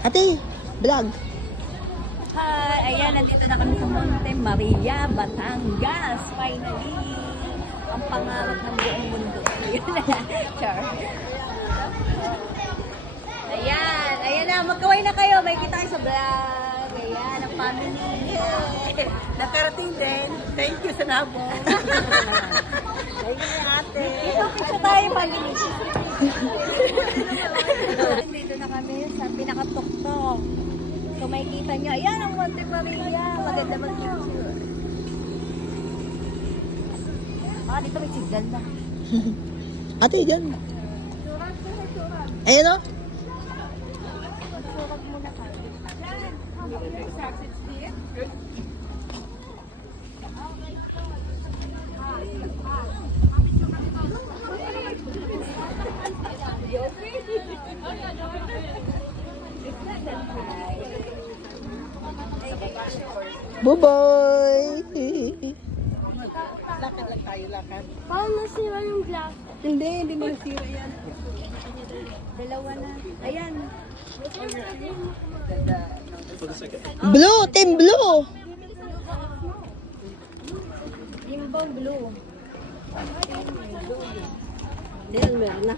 Ate, vlog. Hi! Ayan, nandito na kami sa Monte Maria, Batangas. Finally! Ang pangarap ng buong mundo. Char. Ayan! Ayan na, magkaway na kayo. May kita kayo sa vlog. Ayan, ang family. Nakarating din. Thank you sa nabong. Thank you, ate. Dito, picture tayo, family. Dito na kami sa pinakatuktok. So makikita nyo, ayan ang Monte Maria. Maganda mag-picture. Dito may signal na. Ate, dyan. Ayun o. Magsurat muna tayo. Buboy! Lakad lang tayo, lakad. Paano nasira yung glass? Hindi nasira yan. Dalawa na. Ayan. Blue! Team Blue! Timbang blue. Dahil meron na.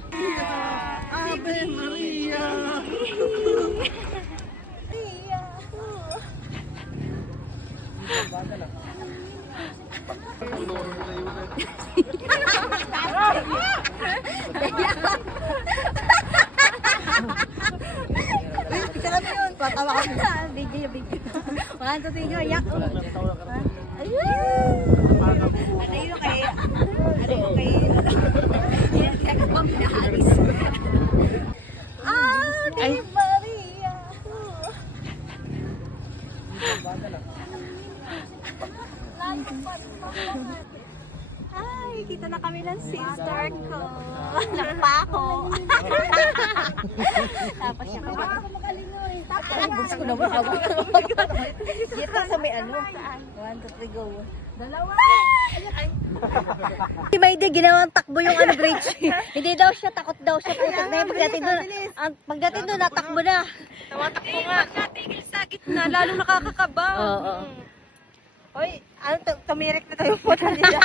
Ave Maria! Picture mo yun. Patawa kami. Video. 1, 2, 3, yak. Ayun! Ano yun kay... Yan, kaya kami naalis. Di Maria! Ay, kita na kami ng sister ko. Nakapako. Tapos siya kami. Ay, bukas ko na ba? Dito sa may ano. 1, 2, 3, go. Dalawa. Si Mayde, ginawang takbo yung ano bridge. Hindi daw siya, takot daw siya. Putok na yung pagdating doon, natakbo na. Tawatakbo nga. Pagkatigil sa gitna, lalo nakakakaba. Oo. Hoy, ano, tumirik na tayo po nila.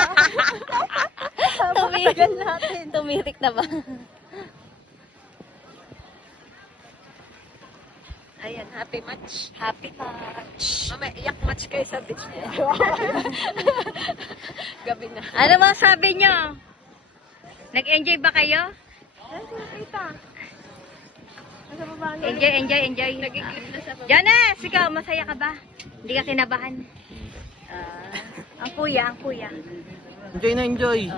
Tumirik na ba? Ayan, happy match. Happy match. Mamaya, iyak match kayo sa beach. Gabi na. Ano mga sabi nyo? Nag-enjoy ba kayo? Enjoy. Nagigil na sa baba. Janice, ikaw, masaya ka ba? Hindi ka kinabahan? Ang kuya. Enjoy na enjoy.